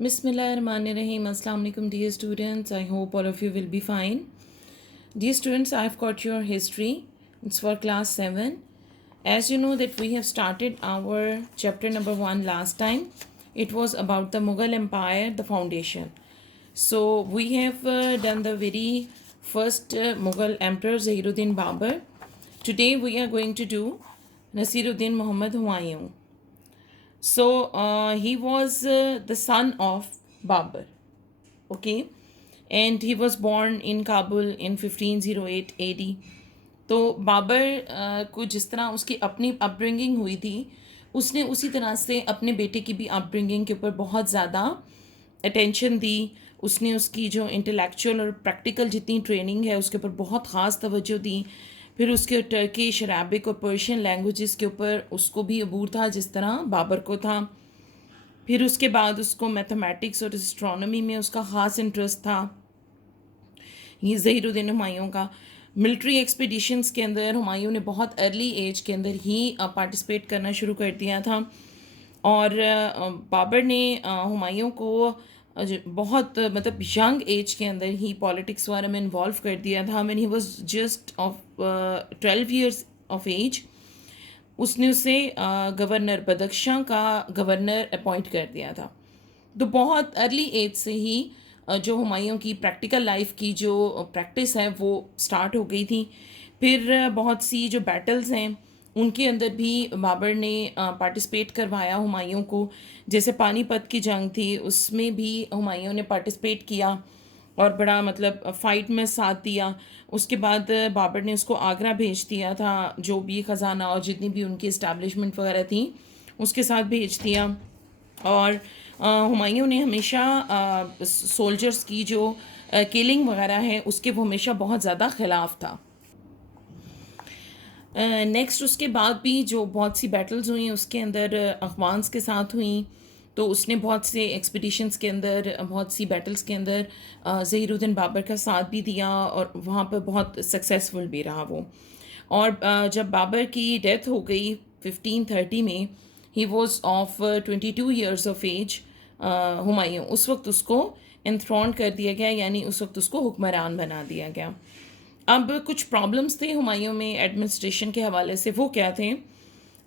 Bismillahirrahmanirrahim. Assalamu alaikum, dear students. I hope all of you will be fine. Dear students, I've got your history. It's for class 7. As you know that we have started our chapter number 1 last time. It was about the Mughal Empire, the foundation. So we have done the very first Mughal Emperor Zahiruddin Babur. Today we are going to do Nasiruddin Muhammad Humayun. So he was the son of Babur, okay, and he was born in Kabul in 1508 AD. तो बाबर को जिस तरह उसकी अपनी upbringing हुई थी, उसने उसी तरह से अपने बेटे की भी अपब्रिंगिंग के ऊपर बहुत ज़्यादा अटेंशन दी. उसने उसकी जो इंटेलेक्चुअल और प्रैक्टिकल जितनी ट्रेनिंग है उसके ऊपर बहुत ख़ास तवज्जो दी. फिर उसके टर्किश, अरबिक और पर्शियन लैंग्वेजेस के ऊपर उसको भी अबूर था जिस तरह बाबर को था. फिर उसके बाद उसको मैथमेटिक्स और एस्ट्रोनॉमी में उसका ख़ास इंटरेस्ट था. ये ज़हीरुद्दीन हुमायूं का मिलिट्री एक्सपीडिशंस के अंदर हुमायूं ने बहुत अर्ली एज के अंदर ही पार्टिसिपेट करना शुरू कर दिया था. और बाबर ने हुमायूं को बहुत मतलब यंग एज के अंदर ही पॉलिटिक्स वगैरह में इन्वॉल्व कर दिया था. When he was just of 12 years of age उसने उसे गवर्नर बदख्शां का गवर्नर अपॉइंट कर दिया था. तो बहुत अर्ली एज से ही जो हुमायूं की प्रैक्टिकल लाइफ की जो प्रैक्टिस है वो स्टार्ट हो गई थी. फिर बहुत सी जो बैटल्स हैं उनके अंदर भी बाबर ने पार्टिसिपेट करवाया हुमायूं को. जैसे पानीपत की जंग थी उसमें भी हुमायूं ने पार्टिसिपेट किया और बड़ा मतलब फ़ाइट में साथ दिया. उसके बाद बाबर ने उसको आगरा भेज दिया था, जो भी ख़जाना और जितनी भी उनकी इस्टेब्लिशमेंट वगैरह थी उसके साथ भेज दिया. और हुमायूं ने हमेशा सोल्जर्स की जो किलिंग वगैरह है उसके वो हमेशा बहुत ज़्यादा ख़िलाफ़ था. नेक्स्ट उसके बाद भी जो बहुत सी बैटल्स हुई उसके अंदर अफगान्स के साथ हुई. तो उसने बहुत से एक्सपीडिशंस के अंदर बहुत सी बैटल्स के अंदर ज़हीरुद्दीन बाबर का साथ भी दिया और वहाँ पर बहुत सक्सेसफुल भी रहा वो. और जब बाबर की डेथ हो गई 1530 में, he was of 22 years of age. Humayun उस वक्त उसको एंथ्रोन कर दिया गया, यानी उस वक्त उसको हुक्मरान बना दिया गया. अब कुछ प्रॉब्लम्स थे हुमायूं में एडमिनिस्ट्रेशन के हवाले से. वो क्या थे?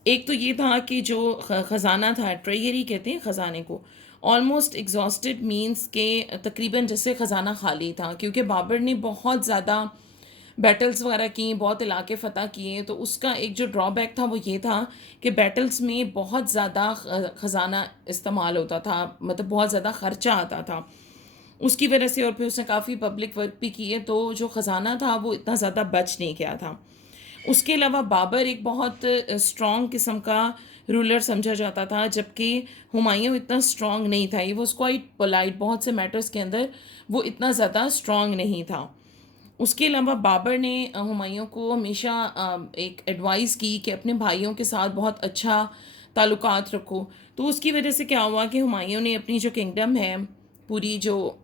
एक तो ये था कि जो ख़जाना था, ट्रेजरी कहते हैं ख़जाने को, ऑलमोस्ट एग्जॉस्टेड मीन्स के तकरीबन जैसे ख़जाना खाली था, क्योंकि बाबर ने बहुत ज़्यादा बैटल्स वगैरह की, बहुत इलाके फ़तह किए. तो उसका एक जो ड्रॉबैक था वो ये था कि बैटल्स में बहुत ज़्यादा ख़जाना इस्तेमाल होता था, मतलब बहुत ज़्यादा ख़र्चा आता था उसकी वजह से. और फिर उसने काफ़ी पब्लिक वर्क भी किए, तो जो ख़जाना था वो इतना ज़्यादा बच नहीं गया था. उसके अलावा बाबर एक बहुत स्ट्रॉन्ग किस्म का रूलर समझा जाता था, जबकि हुमायूं इतना स्ट्रॉन्ग नहीं था. ये वॉज क्वाइट पोलाइट, बहुत से मैटर्स के अंदर वो इतना ज़्यादा स्ट्रॉन्ग नहीं था. उसके अलावा बाबर ने हुमायूं को हमेशा एक एडवाइस की कि अपने भाइयों के साथ बहुत अच्छा ताल्लुकात रखो. तो उसकी वजह से क्या हुआ कि हुमायूं ने अपनी जो किंगडम है पूरी जो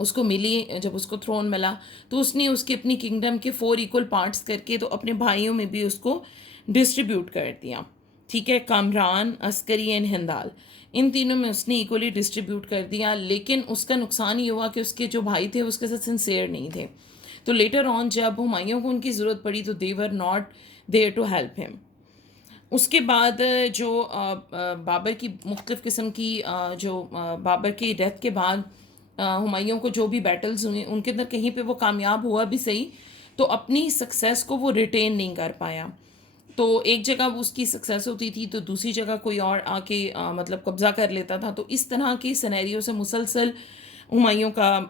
उसको मिली, जब उसको थ्रोन मिला तो उसने उसके अपनी किंगडम के 4 इक्वल पार्ट्स करके तो अपने भाइयों में भी उसको डिस्ट्रीब्यूट कर दिया. ठीक है, कामरान, अस्करी एंड हिंदाल, इन तीनों में उसने इक्वली डिस्ट्रीब्यूट कर दिया. लेकिन उसका नुकसान ये हुआ कि उसके जो भाई थे उसके साथ सिंसेयर नहीं थे. तो लेटर ऑन जब हुमायूं को उनकी ज़रूरत पड़ी तो they were not there to help him. उसके बाद जो बाबर की मुख्तलिफ़ किस्म की जो बाबर की डेथ के बाद हुमायूं को जो भी बैटल्स हुए उनके अंदर कहीं पे वो कामयाब हुआ भी सही, तो अपनी सक्सेस को वो रिटेन नहीं कर पाया. तो एक जगह उसकी सक्सेस होती थी तो दूसरी जगह कोई और आके मतलब कब्ज़ा कर लेता था. तो इस तरह के सिनेरियो से मुसलसल हुमायूं का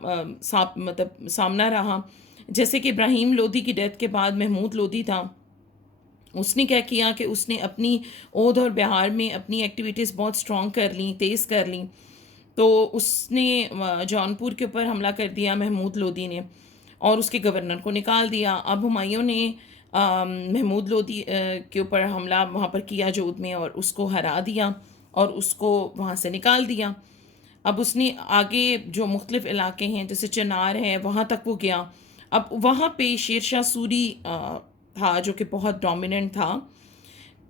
मतलब सामना रहा. जैसे कि इब्राहिम लोदी की डेथ के बाद महमूद लोदी था, उसने क्या किया कि उसने अपनी ओध और बिहार में अपनी एक्टिविटीज़ बहुत स्ट्रॉन्ग कर ली, तेज़ कर ली. तो उसने जौनपुर के ऊपर हमला कर दिया महमूद लोदी ने, और उसके गवर्नर को निकाल दिया. अब हुमायूं ने महमूद लोदी के ऊपर हमला वहाँ पर किया जोध में, और उसको हरा दिया और उसको वहाँ से निकाल दिया. अब उसने आगे जो मुख्तलिफ़ इलाके हैं जैसे चनार है वहाँ तक वो गया. अब वहाँ पे शेरशाह सूरी था जो कि बहुत डोमिनेंट था.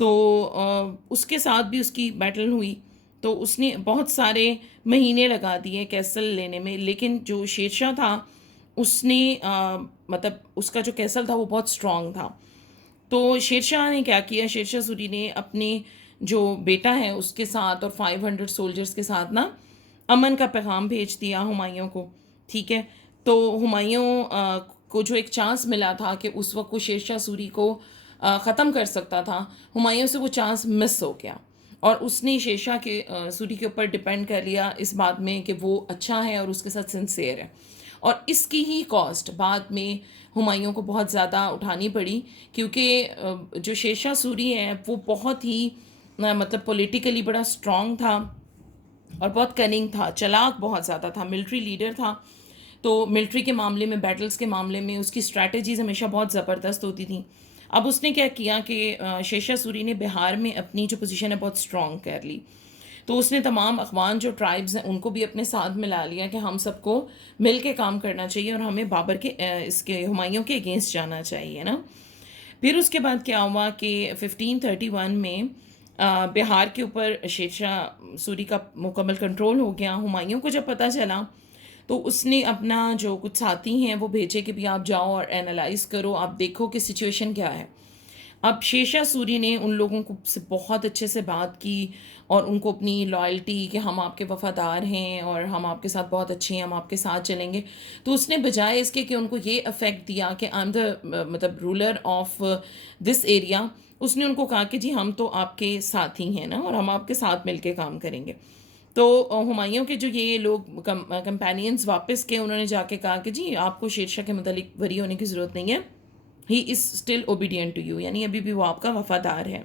तो उसके साथ भी उसकी बैटल हुई. तो उसने बहुत सारे महीने लगा दिए कैसल लेने में, लेकिन जो शेरशाह था उसने मतलब उसका जो कैसल था वो बहुत स्ट्रांग था। तो शेरशाह ने क्या किया, शेरशाह सूरी ने अपने जो बेटा है उसके साथ और 500 सोल्जर्स के साथ ना अमन का पैगाम भेज दिया हुमायूं को। ठीक है, तो हुमायूं को जो एक चांस मिला था कि उस वक्त वो शेरशाह सूरी को ख़त्म कर सकता था, हुमायूं से वो चांस मिस हो गया और उसने शेरशाह के सूरी के ऊपर डिपेंड कर लिया इस बात में कि वो अच्छा है और उसके साथ सिंसेयर है। और इसकी ही कॉस्ट बाद में हुमायूं को बहुत ज़्यादा उठानी पड़ी, क्योंकि जो शेरशाह सूरी है वो बहुत ही मतलब पॉलिटिकली बड़ा स्ट्रांग था और बहुत कनिंग था, चालाक बहुत ज़्यादा था, मिलिट्री लीडर था। तो मिलिट्री के मामले में, बैटल्स के मामले में उसकी स्ट्रैटेजीज हमेशा बहुत ज़बरदस्त होती थी। अब उसने क्या किया कि शेरशाह सूरी ने बिहार में अपनी जो पोजीशन है बहुत स्ट्रांग कर ली। तो उसने तमाम अफ़गान जो ट्राइब्स हैं उनको भी अपने साथ मिला लिया कि हम सबको मिल के काम करना चाहिए और हमें बाबर के इसके हुमायूं के अगेंस्ट जाना चाहिए ना। फिर उसके बाद क्या हुआ कि 1531 में बिहार के ऊपर शेरशाह सूरी का मुकम्मल कंट्रोल हो गया। हुमायूं को जब पता चला तो उसने अपना जो कुछ साथी हैं वो भेजे कि भी आप जाओ और एनालाइज करो, आप देखो कि सिचुएशन क्या है। अब शेरशाह सूरी ने उन लोगों को से बहुत अच्छे से बात की और उनको अपनी लॉयल्टी कि हम आपके वफ़ादार हैं और हम आपके साथ बहुत अच्छे हैं, हम आपके साथ चलेंगे। तो उसने बजाय इसके कि उनको ये अफेक्ट दिया कि आई एम द मतलब रूलर ऑफ दिस एरिया, उसने उनको कहा कि जी हम तो आपके साथ ही हैं ना और हम आपके साथ मिलके काम करेंगे। तो हुमायूं के जो ये लोग कंपेनियंस वापस के उन्होंने जाके कहा कि जी आपको शेरशाह के मतलब वरी होने की ज़रूरत नहीं है, he is still obedient to you, यानी अभी भी वो आपका वफादार है।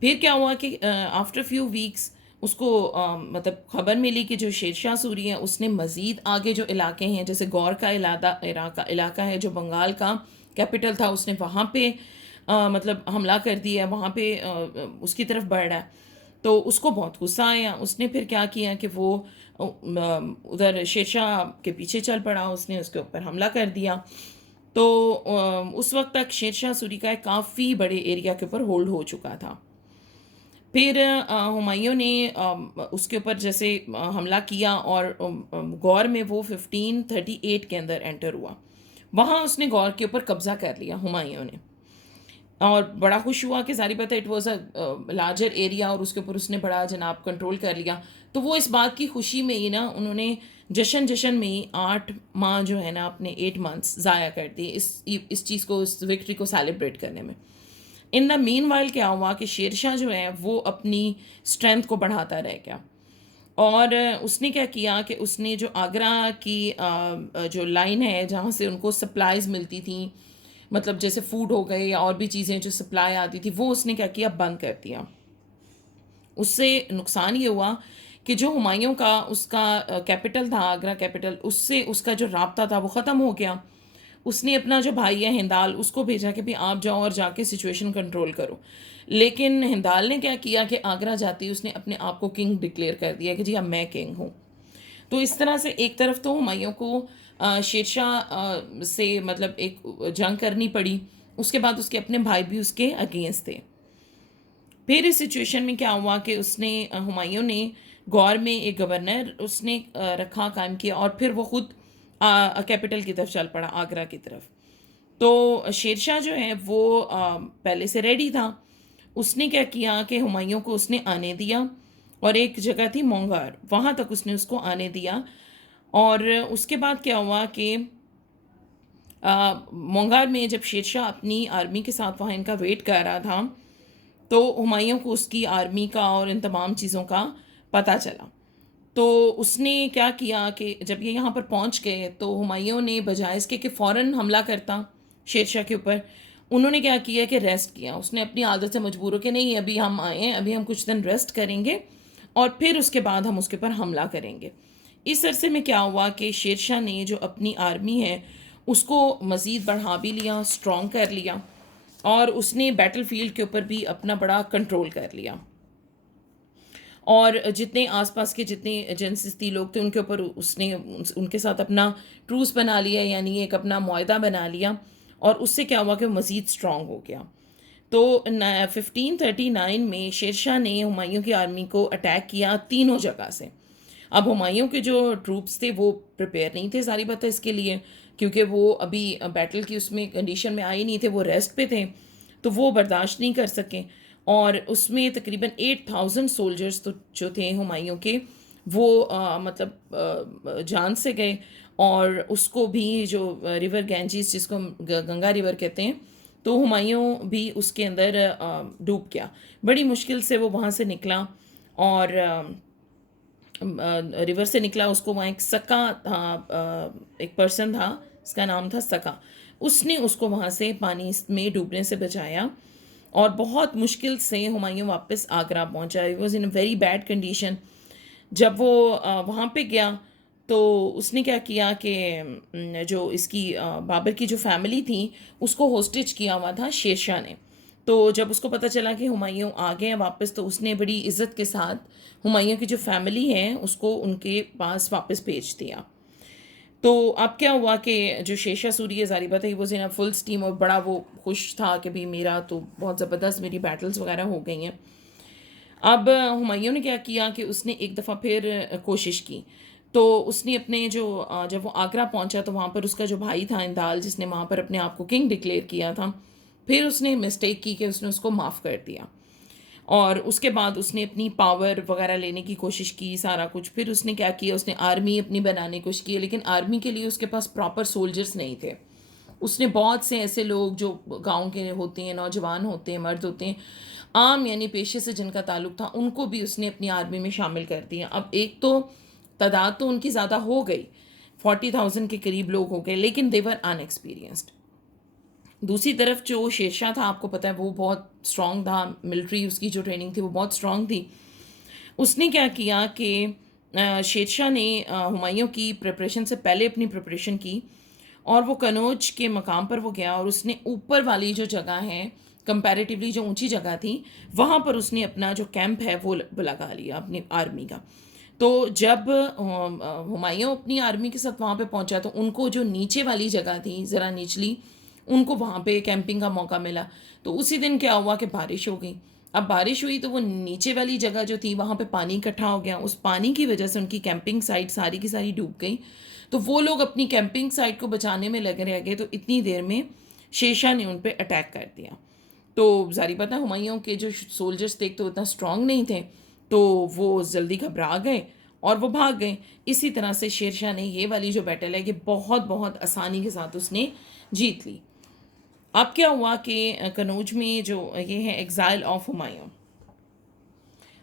फिर क्या हुआ कि आफ्टर फ्यू वीक्स उसको मतलब खबर मिली कि जो शेरशाह सूरी है उसने मज़ीद आगे जो इलाके हैं जैसे गौर का इलाका है जो बंगाल का कैपिटल था, उसने वहाँ पे मतलब हमला कर दिया, वहाँ पे उसकी तरफ बढ़ रहा है। तो उसको बहुत गुस्सा आया। उसने फिर क्या किया कि वो उधर शेरशाह के पीछे चल पड़ा, उसने उसके ऊपर हमला कर दिया। तो उस वक्त तक शेरशाह सूरी का काफ़ी बड़े एरिया के ऊपर होल्ड हो चुका था। फिर हुमायूं ने उसके ऊपर जैसे हमला किया और गौर में वो 1538 के अंदर एंटर हुआ। वहाँ उसने गौर के ऊपर कब्ज़ा कर लिया हुमायूं ने और बड़ा खुश हुआ कि ज़ाहिर बात है it was a larger area और उसके ऊपर उसने बड़ा जनाब कंट्रोल कर लिया। तो वो इस बात की खुशी में ही ना उन्होंने जश्न जश्न में ही 8 माह जो है ना अपने 8 मंथ्स ज़ाया कर दिए इस चीज़ को, इस विक्ट्री को सेलिब्रेट करने में। इन द मीन वाइल क्या हुआ कि शेरशाह जो है वो अपनी स्ट्रेंथ को बढ़ाता रह गया और उसने क्या किया कि उसने जो आगरा की जो लाइन है जहाँ से उनको सप्लाईज मिलती थी, मतलब जैसे फूड हो गए या और भी चीज़ें जो सप्लाई आती थी, वो उसने क्या किया, बंद कर दिया। उससे नुकसान ये हुआ कि जो हुमायूं का उसका कैपिटल था, आगरा कैपिटल, उससे उसका जो राब्ता था वो ख़त्म हो गया। उसने अपना जो भाई है हिंदाल उसको भेजा कि भाई आप जाओ और जाके सिचुएशन कंट्रोल करो। लेकिन हिंदाल ने क्या किया कि आगरा जाती उसने अपने आप को किंग डिक्लेयर कर दिया कि जी अब मैं किंग हूँ। तो इस तरह से एक तरफ तो हुमायूं को शेरशाह से मतलब एक जंग करनी पड़ी, उसके बाद उसके अपने भाई भी उसके अगेंस्ट थे। फिर इस सिचुएशन में क्या हुआ कि उसने हुमायूं ने गौर में एक गवर्नर उसने रखा, कायम किया और फिर वो खुद कैपिटल की तरफ चल पड़ा, आगरा की तरफ। तो शेरशाह जो है वो पहले से रेडी था। उसने क्या किया कि हुमायूं को उसने आने दिया और एक जगह थी मोंगार, वहाँ तक उसने उसको आने दिया। और उसके बाद क्या हुआ कि मोंगार में जब शेरशाह अपनी आर्मी के साथ वहाँ इनका वेट कर रहा था तो हुमायूं को उसकी आर्मी का और इन तमाम चीज़ों का पता चला। तो उसने क्या किया कि जब ये यहाँ पर पहुँच गए तो हुमायूं ने बजाय इसके कि फ़ौरन हमला करता शेरशाह के ऊपर, उन्होंने क्या किया कि रेस्ट किया। उसने अपनी आदत से मजबूर हो कि नहीं अभी हम आए हैं, अभी हम कुछ दिन रेस्ट करेंगे और फिर उसके बाद हम उसके ऊपर हमला करेंगे। इस अरसे में क्या हुआ कि शेरशाह ने जो अपनी आर्मी है उसको मज़ीद बढ़ा भी लिया, स्ट्रॉन्ग कर लिया और उसने बैटल फील्ड के ऊपर भी अपना बड़ा कंट्रोल कर लिया। और जितने आसपास के जितने एजेंसीज लोग थे उनके ऊपर उसने उनके साथ अपना ट्रूस बना लिया, यानी एक अपना मुआहदा बना लिया और उससे क्या हुआ कि वो मज़ीद स्ट्रॉन्ग हो गया। तो 1539 में शेरशाह ने हुमायूं की आर्मी को अटैक किया तीनों जगह से। अब हुमायूं के जो ट्रूप्स थे वो प्रिपेयर नहीं थे, सारी बात है इसके लिए, क्योंकि वो अभी बैटल की उसमें कंडीशन में आए नहीं थे, वो रेस्ट पे थे, तो वो बर्दाश्त नहीं कर सके। और उसमें तकरीबन 8,000 सोल्जर्स तो जो थे हुमायूं के, वो जान से गए। और उसको भी जो रिवर गैंजीज जिसको हम गंगा रिवर कहते हैं, तो हुमायूं भी उसके अंदर डूब गया। बड़ी मुश्किल से वो वहाँ से निकला, और रिवर से निकला। उसको वहाँ एक सका था, एक पर्सन था, उसका नाम था सका। उसने उसको वहाँ से पानी में डूबने से बचाया, और बहुत मुश्किल से हुमायूं वापस आगरा पहुँचा। He was in a very bad condition. जब वो वहाँ पे गया तो उसने क्या किया कि जो इसकी बाबर की जो फैमिली थी उसको होस्टेज किया हुआ था शेरशाह ने। तो जब उसको पता चला कि हुमायूं आ गए हैं वापस, तो उसने बड़ी इज़्ज़त के साथ हुमायूं की जो फैमिली है उसको उनके पास वापस भेज दिया। तो अब क्या हुआ कि जो शेरशाह सूरी है, ज़ाहिर बात है, वो इन फुल स्टीम, और बड़ा वो खुश था कि भाई मेरा तो बहुत ज़बरदस्त मेरी बैटल्स वगैरह हो गई हैं। अब हुमायूं ने क्या किया कि उसने एक दफ़ा फिर कोशिश की। तो उसने अपने जो जब वो आगरा पहुंचा तो वहाँ पर उसका जो भाई था इंदाल, जिसने वहाँ पर अपने आप को किंग डिक्लेयर किया था, फिर उसने मिस्टेक की कि उसने उसको माफ़ कर दिया। और उसके बाद उसने अपनी पावर वगैरह लेने की कोशिश की, सारा कुछ। फिर उसने क्या किया, उसने आर्मी अपनी बनाने की कोशिश की, लेकिन आर्मी के लिए उसके पास प्रॉपर सोल्जर्स नहीं थे। उसने बहुत से ऐसे लोग जो गांव के होते हैं, नौजवान होते हैं, मर्द होते हैं, आम यानी पेशे से जिनका ताल्लुक था, उनको भी उसने अपनी आर्मी में शामिल कर दिया। अब एक तो तादाद तो उनकी ज़्यादा हो गई, 40,000 के करीब लोग हो गए, लेकिन देवर अनएक्सपीरियंस्ड। दूसरी तरफ जो शेरशाह था, आपको पता है, वो बहुत स्ट्रांग था, मिलिट्री उसकी जो ट्रेनिंग थी वो बहुत स्ट्रांग थी। उसने क्या किया कि शेरशाह ने हुमायूं की प्रिपरेशन से पहले अपनी प्रिपरेशन की, और वो कनौज के मकाम पर वो गया, और उसने ऊपर वाली जो जगह है, कंपैरेटिवली जो ऊंची जगह थी, वहाँ पर उसने अपना जो कैंप है वो लगा लिया अपनी आर्मी का। तो जब हुमायूं अपनी आर्मी के साथ वहाँ पे पहुँचा, तो उनको जो नीचे वाली जगह थी, ज़रा निचली, उनको वहाँ पे कैंपिंग का मौका मिला। तो उसी दिन क्या हुआ कि बारिश हो गई। अब बारिश हुई तो वो नीचे वाली जगह जो थी वहाँ पे पानी इकट्ठा हो गया, उस पानी की वजह से उनकी कैंपिंग साइट सारी की सारी डूब गई। तो वो लोग अपनी कैंपिंग साइट को बचाने में लगे रह गए। तो इतनी देर में शेरशाह ने उन पर अटैक कर दिया। तो जारी पता, हुमायूं के जो सोल्जर्स थे तो उतना स्ट्रांग नहीं थे, तो वो जल्दी घबरा गए और वो भाग गए। इसी तरह से शेरशाह ने ये वाली जो बैटल है ये बहुत बहुत आसानी के साथ उसने जीत ली। अब क्या हुआ कि कनौज में जो ये है एग्ज़ाइल ऑफ हुमायूं,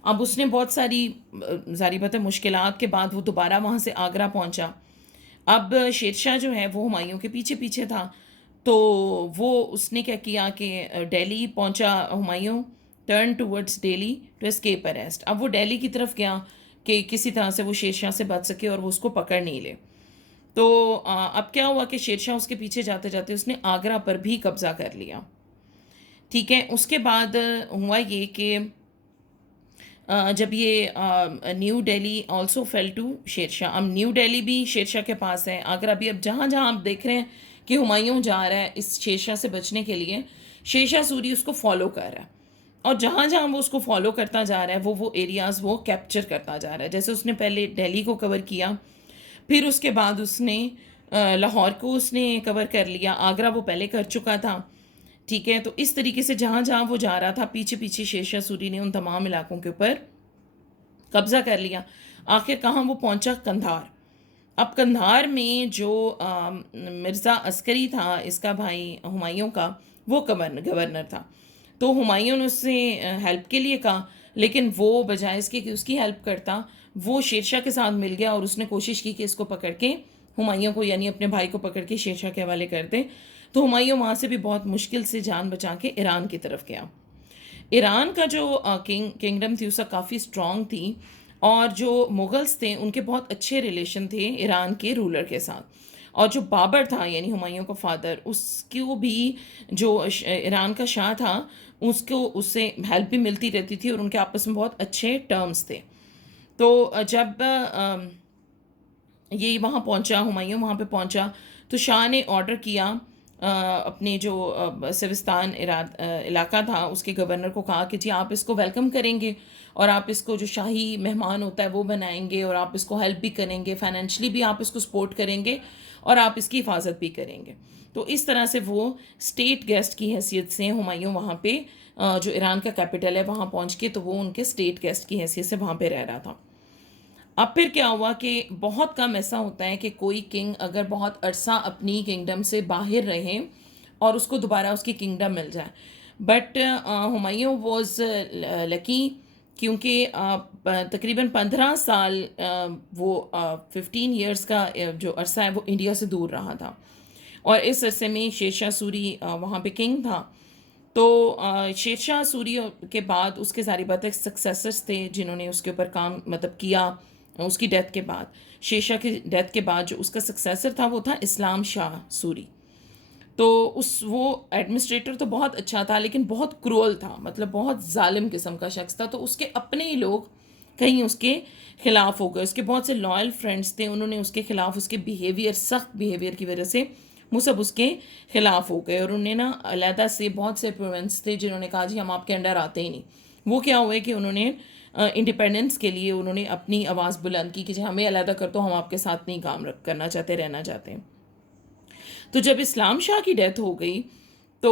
अब उसने बहुत सारी जारी बात है मुश्किलात के बाद वो दोबारा वहाँ से आगरा पहुँचा। अब शेरशाह जो है वो हुमायूं के पीछे पीछे था, तो वो उसने क्या किया कि दिल्ली पहुंचा Humayun, turn towards Delhi to escape arrest. अब वो दिल्ली की तरफ गया कि किसी तरह से वो शेरशाह से बच सके और वो उसको पकड़ नहीं ले। तो अब क्या हुआ कि शेरशाह उसके पीछे जाते जाते उसने आगरा पर भी कब्ज़ा कर लिया। ठीक है, उसके बाद हुआ ये कि जब ये new Delhi also fell to Sher Shah. अब न्यू दिल्ली भी शेरशाह के पास है, आगरा भी। अब जहाँ जहाँ आप देख रहे हैं कि हुमायूं जा रहा है इस शेरशाह से बचने के लिए, शेरशाह सूरी उसको फॉलो कर रहा है, और जहाँ जहाँ वो उसको फॉलो करता जा रहा है वो एरियाज़ वो कैप्चर करता जा रहा है। जैसे उसने पहले दिल्ली को कवर किया, फिर उसके बाद उसने लाहौर को उसने कवर कर लिया, आगरा वो पहले कर चुका था। ठीक है, तो इस तरीके से जहाँ जहाँ वो जा रहा था पीछे पीछे शेरशाह सूरी ने उन तमाम इलाकों के ऊपर कब्ज़ा कर लिया। आखिर कहाँ वो पहुँचा? कंधार। अब कंधार में जो मिर्ज़ा अस्करी था, इसका भाई हुमायूं का, वो गवर्नर था। तो हुमायूं ने उससे हेल्प के लिए कहा, लेकिन वो बजाय इसके कि उसकी हेल्प करता, वो शेरशाह के साथ मिल गया और उसने कोशिश की कि इसको पकड़ के हुमायूं को, यानी अपने भाई को पकड़ के शेरशाह के हवाले कर दे। तो हुमायूं वहाँ से भी बहुत मुश्किल से जान बचा के ईरान की तरफ गया। ईरान का जो किंगडम थी उसका काफ़ी स्ट्रॉन्ग थी, और जो मुग़ल्स थे उनके बहुत अच्छे रिलेशन थे ईरान के रूलर के साथ। और जो बाबर था यानी हुमायूं का फादर, उसको भी जो ईरान का शाह था, उसको उससे हेल्प भी मिलती रहती थी, और उनके आपस में बहुत अच्छे टर्म्स थे। तो जब ये वहाँ पहुँचा, हुमायूं वहाँ पे पहुँचा, तो शाह ने ऑर्डर किया अपने जो सिविस्तान इलाका था उसके गवर्नर को कहा कि जी आप इसको वेलकम करेंगे और आप इसको जो शाही मेहमान होता है वो बनाएंगे और आप इसको हेल्प भी करेंगे, फाइनेंशली भी आप इसको सपोर्ट करेंगे और आप इसकी हिफाजत भी करेंगे। तो इस तरह से वो स्टेट गेस्ट की हैसियत से हुमायूं वहाँ पे जो ईरान का कैपिटल है वहाँ पहुँच के, तो वो उनके स्टेट गेस्ट की हैसियत से वहाँ पे रह रहा था। अब फिर क्या हुआ कि बहुत कम ऐसा होता है कि कोई किंग अगर बहुत अरसा अपनी किंगडम से बाहर रहे और उसको दोबारा उसकी किंगडम मिल जाए। बट हुमायूं वॉज लकी, क्योंकि तकरीबन 15 साल वो 15 ईयर्स का जो अरसा है वो इंडिया से दूर रहा था और इस अरसे में शेरशाह सूरी वहाँ पे किंग था। तो शेरशाह सूरी के बाद उसके सारी बातें सक्सेसर्स थे जिन्होंने उसके ऊपर काम मतलब किया। उसकी डेथ के बाद, शेरशाह की डेथ के बाद जो उसका सक्सेसर था वो था इस्लाम शाह सूरी। तो वो एडमिनिस्ट्रेटर तो बहुत अच्छा था लेकिन बहुत क्रूअल था, मतलब बहुत जालिम किस्म का शख्स था। तो उसके अपने ही लोग कहीं उसके खिलाफ हो गए, उसके बहुत से लॉयल फ्रेंड्स थे, उन्होंने उसके खिलाफ उसके बिहेवियर, सख्त बिहेवियर की वजह से वो सब उसके खिलाफ हो गए और उन्हें ना अलहदा से बहुत से प्रोविंस थे जिन्होंने कहा जी हम आपके अंडर आते ही नहीं। वो क्या हुए कि उन्होंने इंडिपेंडेंस के लिए उन्होंने अपनी आवाज़ बुलंद की कि जी हमें अलहदा कर दो, हम आपके साथ नहीं काम करना चाहते, रहना चाहते हैं। तो जब इस्लाम शाह की डेथ हो गई तो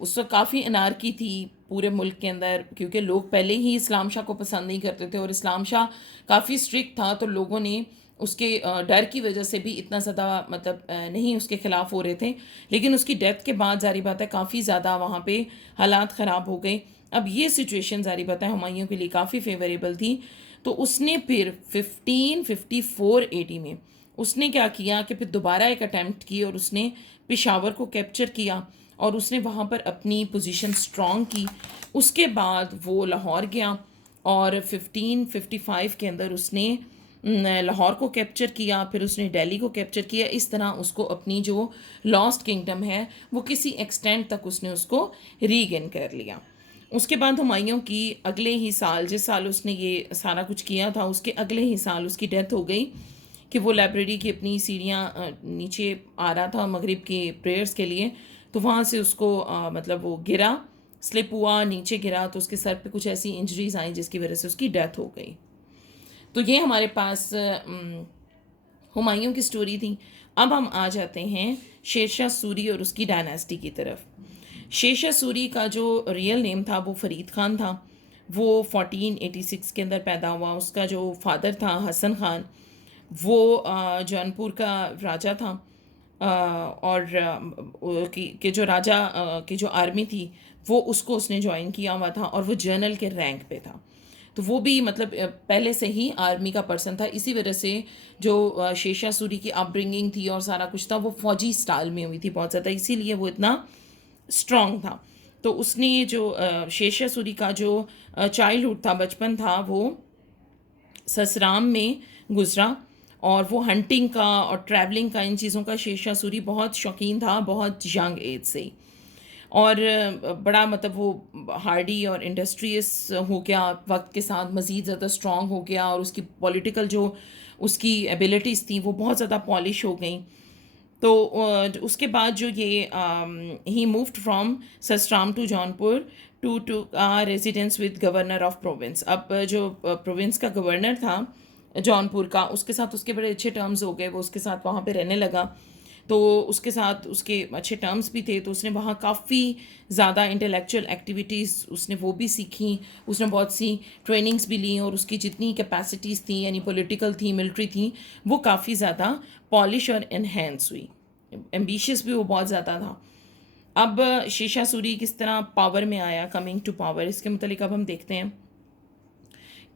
उस वक्त काफ़ी अनारकी थी पूरे मुल्क के अंदर, क्योंकि लोग पहले ही इस्लाम शाह को पसंद नहीं करते थे और इस्लाम शाह काफ़ी स्ट्रिक्ट था। तो लोगों ने उसके डर की वजह से भी इतना ज़्यादा मतलब नहीं उसके ख़िलाफ़ हो रहे थे। लेकिन उसकी डेथ के बाद जारी बात है काफ़ी ज़्यादा वहाँ पे हालात ख़राब हो गए। अब ये सिचुएशन जारी बात है हुमायूं के लिए काफ़ी फेवरेबल थी। तो उसने फिर 1554 एडी में उसने क्या किया कि फिर दोबारा एक अटैम्प्ट की और उसने पेशावर को कैप्चर किया और उसने वहाँ पर अपनी पोजीशन स्ट्रॉन्ग की। उसके बाद वो लाहौर गया और 1555 के अंदर उसने लाहौर को कैप्चर किया, फिर उसने दिल्ली को कैप्चर किया। इस तरह उसको अपनी जो लॉस्ट किंगडम है वो किसी एक्सटेंट तक उसने उसको रीगेन कर लिया। उसके बाद हुमायूं की अगले ही साल, जिस साल उसने ये सारा कुछ किया था उसके अगले ही साल उसकी डेथ हो गई कि वो लाइब्रेरी की अपनी सीढ़ियाँ नीचे आ रहा था मगरिब के प्रेयर्स के लिए। तो वहाँ से उसको मतलब वो गिरा, स्लिप हुआ, नीचे गिरा, तो उसके सर पे कुछ ऐसी इंजरीज आई जिसकी वजह से उसकी डेथ हो गई। तो ये हमारे पास हुमायूं की स्टोरी थी। अब हम आ जाते हैं शेरशाह सूरी और उसकी डायनेस्टी की तरफ। शेरशाह सूरी का जो रियल नेम था वो फरीद खान था। वो 1486 के अंदर पैदा हुआ। उसका जो फादर था हसन खान, वो जौनपुर का राजा था और कि जो राजा की जो आर्मी थी वो उसको उसने ज्वाइन किया हुआ था और वो जनरल के रैंक पे था। तो वो भी मतलब पहले से ही आर्मी का पर्सन था। इसी वजह से जो शेरशाह सूरी की अपब्रिंगिंग थी और सारा कुछ था वो फौजी स्टाइल में हुई थी बहुत ज़्यादा, इसीलिए वो इतना स्ट्रॉन्ग था। तो उसने जो शेरशाह सूरी का जो चाइल्डहुड था, बचपन था, वो ससराम में गुजरा और वो हंटिंग का और ट्रैवलिंग का, इन चीज़ों का शेरशाह सूरी बहुत शौकीन था, बहुत यंग एज से ही। और बड़ा मतलब वो हार्डी और इंडस्ट्रियस हो गया, वक्त के साथ मज़ीद ज़्यादा स्ट्रॉन्ग हो गया और उसकी पॉलिटिकल जो उसकी एबिलिटीज़ थी वो बहुत ज़्यादा पॉलिश हो गई। तो उसके बाद जो ये he moved from Sasaram to Jaunpur to residence with governor of province. अब जो प्रोविंस का गवर्नर था जौनपुर का, उसके साथ उसके बड़े अच्छे टर्म्स हो गए, वो उसके साथ वहाँ पे रहने लगा। तो उसके साथ उसके अच्छे टर्म्स भी थे, तो उसने वहाँ काफ़ी ज़्यादा इंटेलेक्चुअल एक्टिविटीज़ उसने वो भी सीखी। उसने बहुत सी ट्रेनिंग्स भी ली और उसकी जितनी कैपेसिटीज़ थी, यानी पॉलिटिकल थी, मिलिट्री थी, वो काफ़ी ज़्यादा पॉलिश और इन्हेंस हुई। एम्बिशियस भी वो बहुत ज़्यादा था। अब शेरशाह सूरी किस तरह पावर में आया, कमिंग टू पावर, इसके मतलब अब हम देखते हैं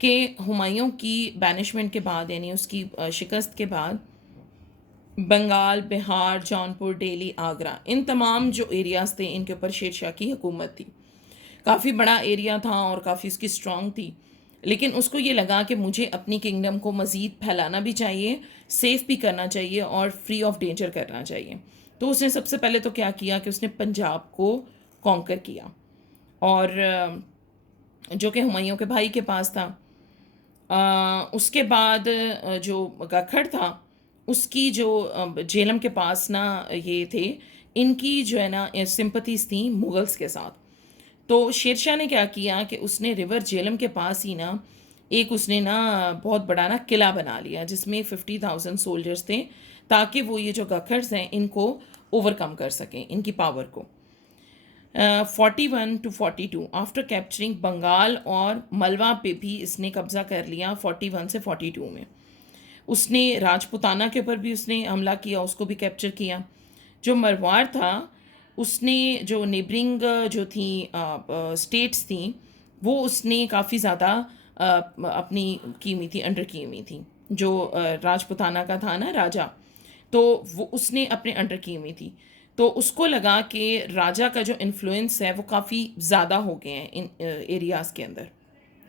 कि हुमायूं की बैनिशमेंट के बाद, यानी उसकी शिकस्त के बाद, बंगाल, बिहार, जौनपुर, दिल्ली, आगरा, इन तमाम जो एरियाज़ थे इनके ऊपर शेरशाह की हुकूमत थी। काफ़ी बड़ा एरिया था और काफ़ी उसकी स्ट्रॉन्ग थी। लेकिन उसको ये लगा कि मुझे अपनी किंगडम को मज़ीद फैलाना भी चाहिए, सेफ़ भी करना चाहिए और फ्री ऑफ डेंजर करना चाहिए। तो उसने सबसे पहले तो क्या किया कि उसने पंजाब को कॉन्कर किया और जो कि हुमायूं के भाई के पास था। उसके बाद जो गखड़ था उसकी जो झेलम के पास ना ये थे इनकी जो है ना सिंपथीज थी मुगल्स के साथ। तो शेरशाह ने क्या किया कि उसने रिवर झेलम के पास ही ना एक उसने ना बहुत बड़ा ना किला बना लिया जिसमें 50,000 सोल्जर्स थे, ताकि वो ये जो गखर्स हैं इनको ओवरकम कर सकें, इनकी पावर को। 41 to 42 आफ्टर कैप्चरिंग बंगाल और मलवा पे भी इसने कब्जा कर लिया 41 से 42 में। उसने राजपुताना के ऊपर भी उसने हमला किया, उसको भी कैप्चर किया। जो मरवार था उसने जो नेबरिंग जो थी स्टेट्स थी वो उसने काफ़ी ज़्यादा अपनी की हुई थी, अंडर की हुई थी। जो राजपुताना का था ना राजा, तो वो उसने अपने अंडर की हुई थी। तो उसको लगा कि राजा का जो इन्फ्लुएंस है वो काफ़ी ज़्यादा हो गए हैं इन एरियाज़ के अंदर।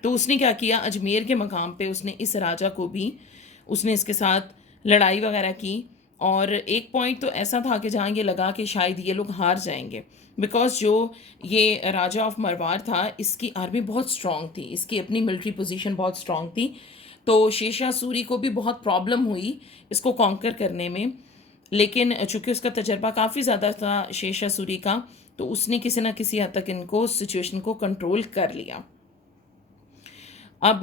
तो उसने क्या किया, अजमेर के मकाम पे उसने इस राजा को भी उसने इसके साथ लड़ाई वगैरह की। और एक पॉइंट तो ऐसा था कि जहाँ ये लगा कि शायद ये लोग हार जाएंगे, बिकॉज जो ये राजा ऑफ मरवार था इसकी आर्मी बहुत स्ट्रांग थी, इसकी अपनी मिलिट्री पोजीशन बहुत स्ट्रांग थी। तो शेरशाह सूरी को भी बहुत प्रॉब्लम हुई इसको कॉन्कर करने में, लेकिन चूंकि उसका तजर्बा काफ़ी ज़्यादा था शेरशाह सूरी का, तो उसने किसी ना किसी हद तक इनको सिचुएशन को कंट्रोल कर लिया। अब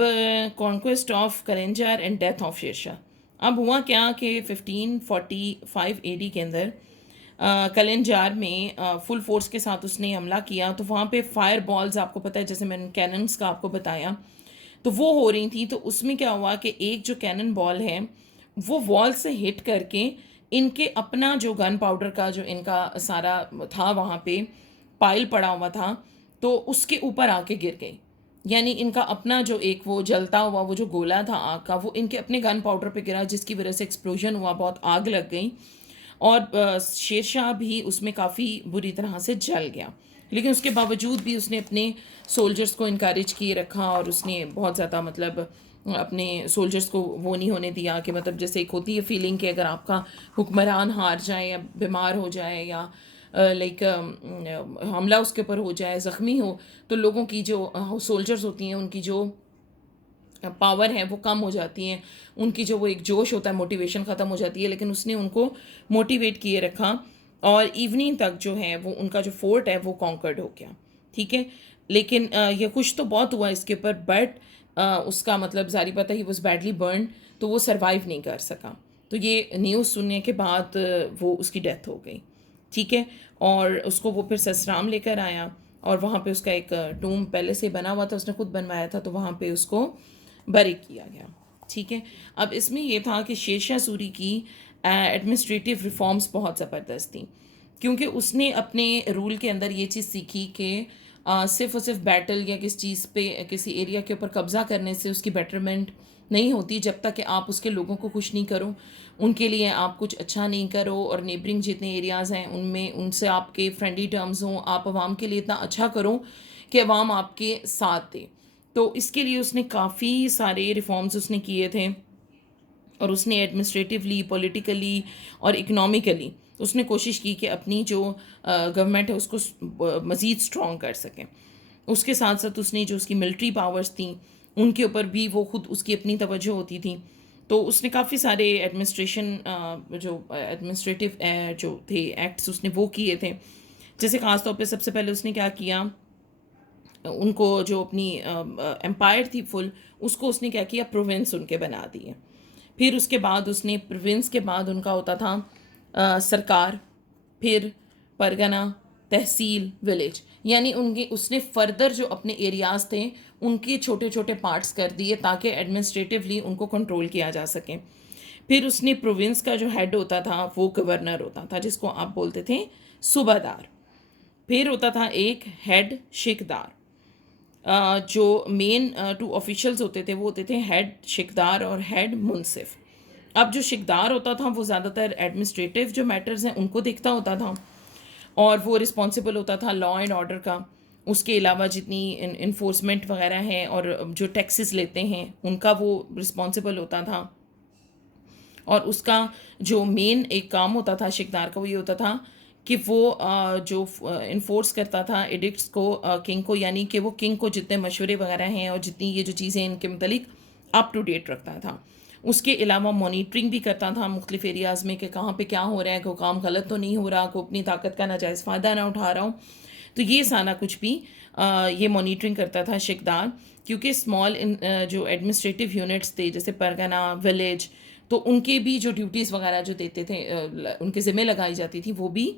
conquest of Kalinjar and death of Shershah. अब हुआ क्या कि 1545 एडी के अंदर कलेंजार में फुल फोर्स के साथ उसने हमला किया। तो वहाँ पे फायर बॉल्स, आपको पता है जैसे मैंने कैनन्स का आपको बताया, तो वो हो रही थी। तो उसमें क्या हुआ कि एक जो कैनन बॉल है वो वॉल से हिट करके इनके अपना जो गन पाउडर का जो इनका सारा था वहाँ पे पाइल पड़ा हुआ था, तो उसके ऊपर आके गिर गई। यानी इनका अपना जो एक वो जलता हुआ वो जो गोला था आग का, वो इनके अपने गन पाउडर पे गिरा, जिसकी वजह से एक्सप्लोजन हुआ, बहुत आग लग गई। और शेरशाह भी उसमें काफ़ी बुरी तरह से जल गया। लेकिन उसके बावजूद भी उसने अपने सोल्जर्स को इनकरेज किए रखा, और उसने बहुत ज़्यादा मतलब अपने सोल्जर्स को वो नहीं होने दिया कि मतलब जैसे एक होती है फीलिंग कि अगर आपका हुक्मरान हार जाए या बीमार हो जाए या लाइक हमला उसके ऊपर हो जाए, ज़ख्मी हो, तो लोगों की जो सोल्जर्स होती हैं उनकी जो पावर है वो कम हो जाती है, उनकी जो वो एक जोश होता है, मोटिवेशन ख़त्म हो जाती है। लेकिन उसने उनको मोटिवेट किए रखा, और इवनिंग तक जो है वो उनका जो फोर्ट है वो कॉन्कर्ड हो गया। ठीक है, लेकिन ये कुछ तो बहुत हुआ इसके ऊपर, बट उसका मतलब जारी पता ही वॉज बैडली बर्न, तो वो सर्वाइव नहीं कर सका। तो ये न्यूज़ सुनने के बाद वो उसकी डेथ हो गई। ठीक है, और उसको वो फिर ससराम लेकर आया, और वहाँ पे उसका एक टूम पहले से बना हुआ था, उसने खुद बनवाया था, तो वहाँ पे उसको बरी किया गया। ठीक है, अब इसमें यह था कि शेरशाह सूरी की एडमिनिस्ट्रेटिव रिफॉर्म्स बहुत ज़बरदस्त थी, क्योंकि उसने अपने रूल के अंदर ये चीज़ सीखी कि सिर्फ और सिर्फ बैटल या किसी चीज़ पे किसी एरिया के ऊपर कब्ज़ा करने से उसकी बेटरमेंट नहीं होती, जब तक कि आप उसके लोगों को खुश नहीं करो, उनके लिए आप कुछ अच्छा नहीं करो, और नेबरिंग जितने एरियाज़ हैं उनमें उनसे आपके फ्रेंडली टर्म्स हों, आप आवाम के लिए इतना अच्छा करो कि अवाम आपके साथ दे। तो इसके लिए उसने काफ़ी सारे रिफॉर्म्स उसने किए थे, और उसने एडमिनिस्ट्रेटिवली, पॉलिटिकली और इकोनॉमिकली उसने कोशिश की कि अपनी जो गवर्नमेंट है उसको मज़ीद स्ट्रॉन्ग कर सकें। उसके साथ साथ उसने जो उसकी मिलिट्री पावर्स थी उनके ऊपर भी वो खुद उसकी अपनी तवज्जो होती थी। तो उसने काफ़ी सारे एडमिनिस्ट्रेटिव जो थे एक्ट्स उसने वो किए थे। जैसे ख़ास तौर पे सबसे पहले उसने क्या किया, उनको जो अपनी एम्पायर थी फुल, उसको उसने क्या किया, प्रोविंस उनके बना दिए। फिर उसके बाद उसने प्रोविंस के बाद उनका होता था सरकार, फिर परगना, तहसील, विलेज, यानी उनके उसने फर्दर जो अपने एरियाज़ थे उनके छोटे छोटे पार्ट्स कर दिए ताकि एडमिनिस्ट्रेटिवली उनको कंट्रोल किया जा सके। फिर उसने प्रोविंस का जो हेड होता था वो गवर्नर होता था, जिसको आप बोलते थे सूबादार। फिर होता था एक हेड शिकदार। जो मेन टू ऑफिशियल्स होते थे वो होते थे हेड शिकदार और हेड मुंसिफ। अब जो शिकदार होता था वो ज़्यादातर एडमिनिस्ट्रेटिव जो मैटर्स हैं उनको देखता होता था, और वो रिस्पॉन्सिबल होता था लॉ एंड ऑर्डर का। उसके अलावा जितनी इन्फोर्समेंट वगैरह है और जो टैक्सेस लेते हैं उनका वो रिस्पॉन्सिबल होता था। और उसका जो मेन एक काम होता था शिकदार का, वो ये होता था कि वो जो इन्फोर्स करता था एडिक्ट्स को किंग को, यानी कि वो किंग को जितने मशवरे वगैरह हैं और जितनी ये जो चीज़ें इनके मतलब अप टू डेट रखता था। उसके अलावा मॉनिटरिंग भी करता था मुख्तलिफ एरियाज़ में कि कहाँ पे क्या हो रहा है, कोई काम गलत तो नहीं हो रहा, कोई अपनी ताकत का नाजायज़ फ़ायदा ना उठा रहा हूँ। तो ये सारा कुछ भी ये मॉनिटरिंग करता था शिकदार, क्योंकि स्मॉल जो एडमिनिस्ट्रेटिव यूनिट्स थे जैसे परगना, विलेज, तो उनके भी जो ड्यूटीज़ वगैरह जो देते थे उनके ज़िम्मे लगाई जाती थी, वो भी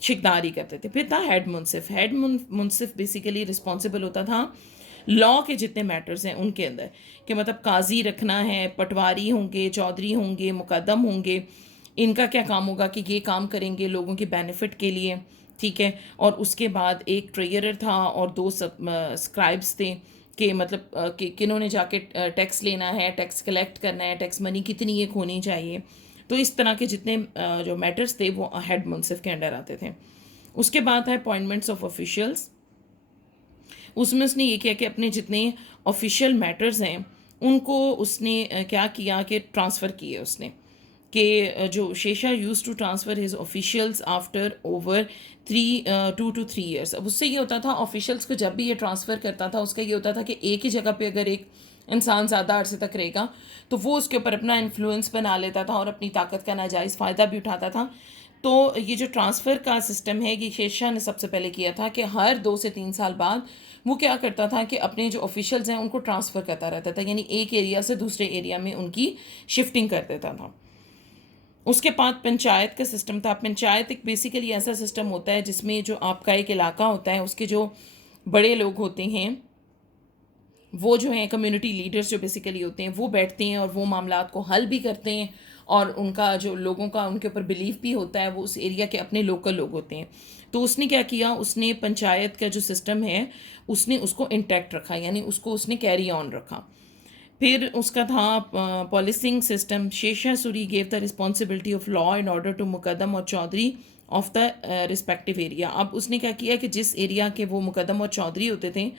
शिकदार ही करते थे। फिर था हेड मुनसिफ। हेड मुनसिफ बेसिकली रिस्पॉन्सिबल होता था लॉ के जितने मैटर्स हैं उनके अंदर, कि मतलब काजी रखना है, पटवारी होंगे, चौधरी होंगे, मुकद्दम होंगे, इनका क्या काम होगा कि ये काम करेंगे लोगों के बेनिफिट के लिए, ठीक है। और उसके बाद एक ट्रेयरर था और दो स्क्राइब्स थे कि मतलब कि किन्होंने जाके टैक्स लेना है, टैक्स कलेक्ट करना है, टैक्स मनी कितनी एक होनी चाहिए। तो इस तरह के जितने जो मैटर्स थे वो हेड मुनसिफ के अंडर आते थे। उसके बाद है अपॉइंटमेंट्स ऑफ ऑफिशियल्स। उसमें उसने ये किया कि अपने जितने ऑफिशियल मैटर्स हैं उनको उसने क्या किया कि ट्रांसफ़र किए उसने, कि जो शेषा used to transfer his officials after over 2 to 3 years। अब उससे ये होता था ऑफिशियल्स को जब भी ये ट्रांसफ़र करता था उसका ये होता था कि एक ही जगह पे अगर एक इंसान ज़्यादा अरसे तक रहेगा तो वो उसके ऊपर अपना इन्फ्लुएंस बना लेता था और अपनी ताकत का नाजायज़ फ़ायदा भी उठाता था। तो ये जो ट्रांसफ़र का सिस्टम है ये शेरशाह ने सबसे पहले किया था कि हर 2 से 3 साल बाद वो क्या करता था कि अपने जो ऑफिशियल्स हैं उनको ट्रांसफ़र करता रहता था, यानी एक एरिया से दूसरे एरिया में उनकी शिफ्टिंग कर देता था। उसके बाद पंचायत का सिस्टम था। पंचायत एक बेसिकली ऐसा सिस्टम होता है जिसमें जो आपका एक इलाका होता है उसके जो बड़े लोग होते हैं वो जो हैं कम्युनिटी लीडर्स जो बेसिकली होते हैं वो बैठते हैं और वो मामलात को हल भी करते हैं, और उनका जो लोगों का उनके ऊपर बिलीफ भी होता है, वो उस एरिया के अपने लोकल लोग होते हैं। तो उसने क्या किया, उसने पंचायत का जो सिस्टम है उसने उसको इंटैक्ट रखा, यानी उसको उसने कैरी ऑन रखा। फिर उसका था policing system. Shershah Suri gave the responsibility of law and order to muqaddam और chaudhary of the respective area. अब उसने क्या किया कि जिस एरिया के वो मुकद्दम और चौधरी होते थे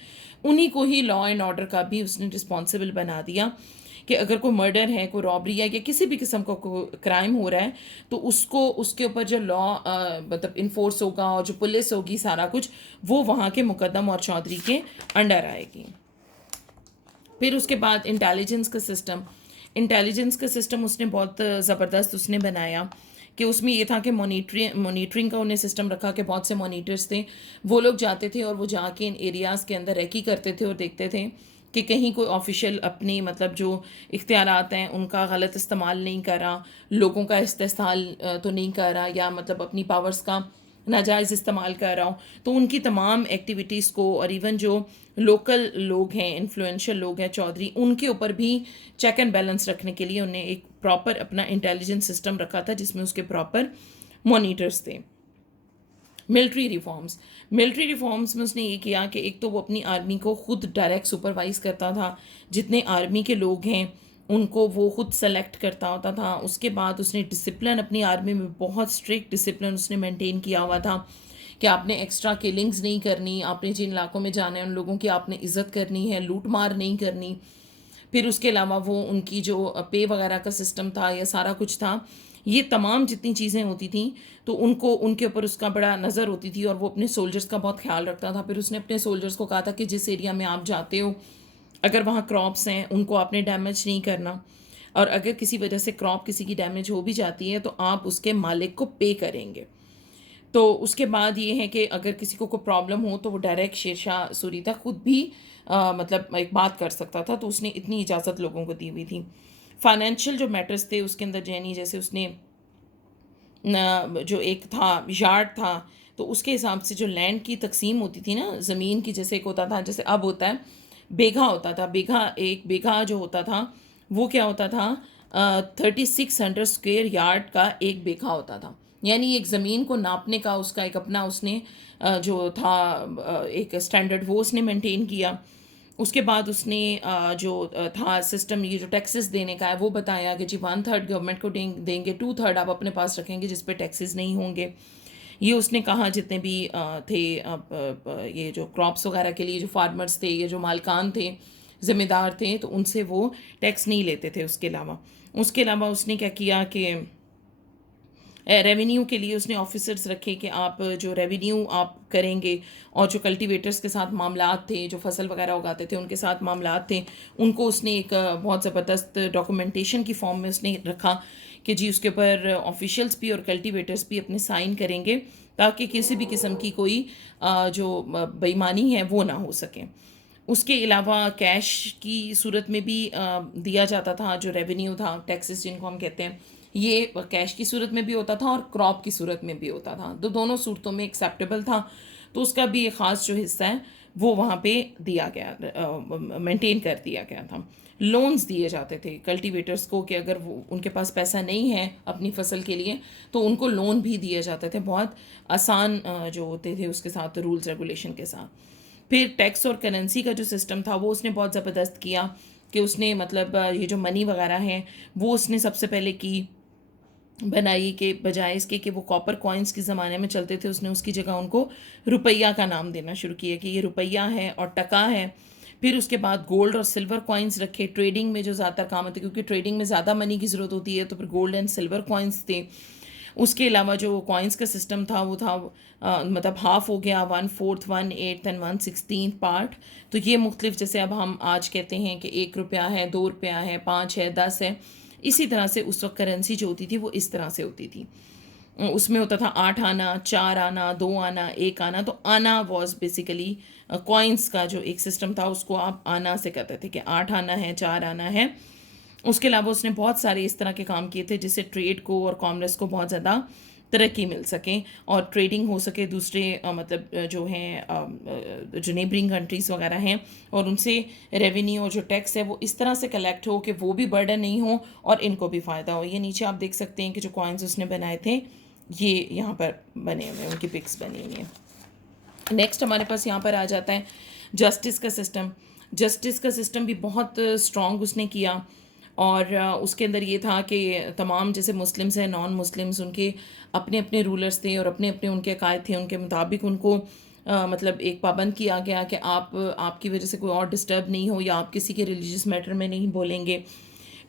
उन्हीं को ही लॉ एंड ऑर्डर का भी उसने रिस्पॉन्सिबल बना दिया, कि अगर कोई मर्डर है, कोई रॉबरी है या किसी भी किस्म का क्राइम हो रहा है तो उसको उसके ऊपर जो लॉ मतलब इन्फोर्स होगा और जो पुलिस होगी सारा कुछ वो वहाँ के मुकद्दम और चौधरी के अंडर आएगी। फिर उसके बाद इंटेलिजेंस का सिस्टम। इंटेलिजेंस का सिस्टम उसने बहुत ज़बरदस्त उसने बनाया, कि उसमें ये था कि मॉनिटरिंग का उन्हें सिस्टम रखा कि बहुत से मॉनिटर्स थे, वो लोग जाते थे और वो जाके इन एरियाज़ के अंदर रेकी करते थे और देखते थे कि कहीं कोई ऑफिशियल अपनी मतलब जो इख्तियारात हैं उनका गलत इस्तेमाल नहीं कर रहा, लोगों का इस्तेसाल तो नहीं कर रहा, या मतलब अपनी पावर्स का नाजायज़ इस्तेमाल कर रहा हूँ। तो उनकी तमाम एक्टिविटीज़ को, और इवन जो लोकल लोग हैं, इन्फ्लुएंशियल लोग हैं चौधरी, उनके ऊपर भी चेक एंड बैलेंस रखने के लिए उन्हें एक प्रॉपर अपना इंटेलिजेंस सिस्टम रखा था जिसमें उसके प्रॉपर मॉनिटर्स थे। मिलिट्री रिफॉर्म्स में उसने ये किया कि एक तो वो अपनी आर्मी को खुद डायरेक्ट सुपरवाइज करता था, जितने आर्मी के लोग हैं उनको वो खुद सेलेक्ट करता होता था। उसके बाद उसने डिसिप्लिन अपनी आर्मी में बहुत स्ट्रिक्ट डिसिप्लिन उसने मेंटेन किया हुआ था, कि आपने एक्स्ट्रा किलिंग्स नहीं करनी, आपने जिन इलाकों में जाना है उन लोगों की आपने इज़्ज़त करनी है, लूट मार नहीं करनी। फिर उसके अलावा वो उनकी जो पे वगैरह का सिस्टम था या सारा कुछ था, ये तमाम जितनी चीज़ें होती थी तो उनको उनके ऊपर उसका बड़ा नज़र होती थी और वो अपने सोल्जर्स का बहुत ख्याल रखता था। फिर उसने अपने सोल्जर्स को कहा था कि जिस एरिया में आप जाते हो अगर वहाँ क्रॉप्स हैं उनको आपने डैमेज नहीं करना, और अगर किसी वजह से क्रॉप किसी की डैमेज हो भी जाती है तो आप उसके मालिक को पे करेंगे। तो उसके बाद ये है कि अगर किसी को कोई प्रॉब्लम हो तो वो डायरेक्ट शेरशाह सूरी तक खुद भी मतलब एक बात कर सकता था, तो उसने इतनी इजाज़त लोगों को दी हुई थी। फाइनेंशियल जो मैटर्स थे उसके अंदर जैनी जैसे उसने जो एक था यार्ड था, तो उसके हिसाब से जो लैंड की तकसीम होती थी ना ज़मीन की, जैसे एक होता था, जैसे अब होता है बीघा होता था, बीघा एक बीघा जो होता था वो क्या होता था 3600 स्क्वेयर यार्ड का एक बीघा होता था, यानी एक ज़मीन को नापने का उसका एक अपना उसने जो था एक स्टैंडर्ड वो उसने मेंटेन किया। उसके बाद उसने जो था सिस्टम ये जो टैक्सेस देने का है वो बताया कि जी 1/3 गवर्नमेंट को देंगे, 2/3 आप अपने पास रखेंगे जिस पे टैक्सेस नहीं होंगे। ये उसने कहा जितने भी थे ये जो क्रॉप्स वगैरह के लिए जो फार्मर्स थे, ये जो मालकान थे, ज़िम्मेदार थे, तो उनसे वो टैक्स नहीं लेते थे। उसके अलावा उसने क्या किया कि रेवेन्यू के लिए उसने ऑफिसर्स रखे कि आप जो रेवेन्यू आप करेंगे, और जो कल्टीवेटर्स के साथ मामलात थे, जो फसल वगैरह उगाते थे उनके साथ मामलात थे, उनको उसने एक बहुत ज़बरदस्त डॉक्यूमेंटेशन की फॉर्म में उसने रखा कि जी उसके ऊपर ऑफिशियल्स भी और कल्टीवेटर्स भी अपने साइन करेंगे, ताकि किसी भी किस्म की कोई जो बेईमानी है वो ना हो सके। उसके अलावा कैश की सूरत में भी दिया जाता था, जो रेवेन्यू था, टैक्सेस जिनको हम कहते हैं, ये कैश की सूरत में भी होता था और क्रॉप की सूरत में भी होता था, तो दोनों सूरतों में एक्सेप्टेबल था। तो उसका भी एक ख़ास जो हिस्सा है वो वहाँ पे दिया गया, मेंटेन कर दिया गया था। लोन्स दिए जाते थे कल्टीवेटर्स को कि अगर वो उनके पास पैसा नहीं है अपनी फसल के लिए तो उनको लोन भी दिए जाते थे, बहुत आसान जो होते थे उसके साथ रूल्स रेगुलेशन के साथ। फिर टैक्स और करेंसी का जो सिस्टम था वो उसने बहुत ज़बरदस्त किया कि उसने मतलब ये जो मनी वगैरह है वो उसने सबसे पहले की बनाई, के बजाय इसके कि वो कॉपर कॉइन्स के ज़माने में चलते थे, उसने उसकी जगह उनको रुपया का नाम देना शुरू किया कि ये रुपया है और टका है। फिर उसके बाद गोल्ड और सिल्वर कॉइन्स रखे, ट्रेडिंग में जो ज़्यादातर काम होते, क्योंकि ट्रेडिंग में ज़्यादा मनी की ज़रूरत होती है, तो फिर गोल्ड एंड सिल्वर कॉइन्स थे। उसके अलावा जो कॉइन्स का सिस्टम था वो था मतलब हाफ हो गया, 1/4, 1/8 एंड 1/16 पार्ट। तो ये मुख्तलिफ, जैसे अब हम आज कहते हैं कि 1 रुपया है, 2 रुपया है, 5 है, 10 है, इसी तरह से उस वक्त करेंसी जो होती थी वो इस तरह से होती थी। उसमें होता था 8 आना, 4 आना, 2 आना, 1 आना। तो आना वॉज बेसिकली कॉइन्स का जो एक सिस्टम था उसको आप आना से कहते थे कि 8 आना है, 4 आना है। उसके अलावा उसने बहुत सारे इस तरह के काम किए थे जिससे ट्रेड को और कॉमर्स को बहुत ज़्यादा तरक्की मिल सके और ट्रेडिंग हो सके दूसरे मतलब जो हैं जो नेबरिंग कंट्रीज़ वगैरह हैं, और उनसे रेवेन्यू और जो टैक्स है वो इस तरह से कलेक्ट हो कि वो भी बर्डन नहीं हो और इनको भी फ़ायदा हो। ये नीचे आप देख सकते हैं कि जो कॉइन्स उसने बनाए थे ये यहाँ पर बने हुए हैं, उनकी पिक्स बनी हुई हैं। नेक्स्ट हमारे पास यहाँ पर आ जाता है जस्टिस का सिस्टम। जस्टिस का सिस्टम भी बहुत स्ट्रॉन्ग उसने किया, और उसके अंदर ये था कि तमाम जैसे मुस्लिम्स हैं, नॉन मुस्लिम्स, उनके अपने अपने रूलर्स थे और अपने अपने उनके अकायद थे, उनके मुताबिक उनको मतलब एक पाबंद किया गया कि आप आपकी वजह से कोई और डिस्टर्ब नहीं हो या आप किसी के रिलीजियस मैटर में नहीं बोलेंगे।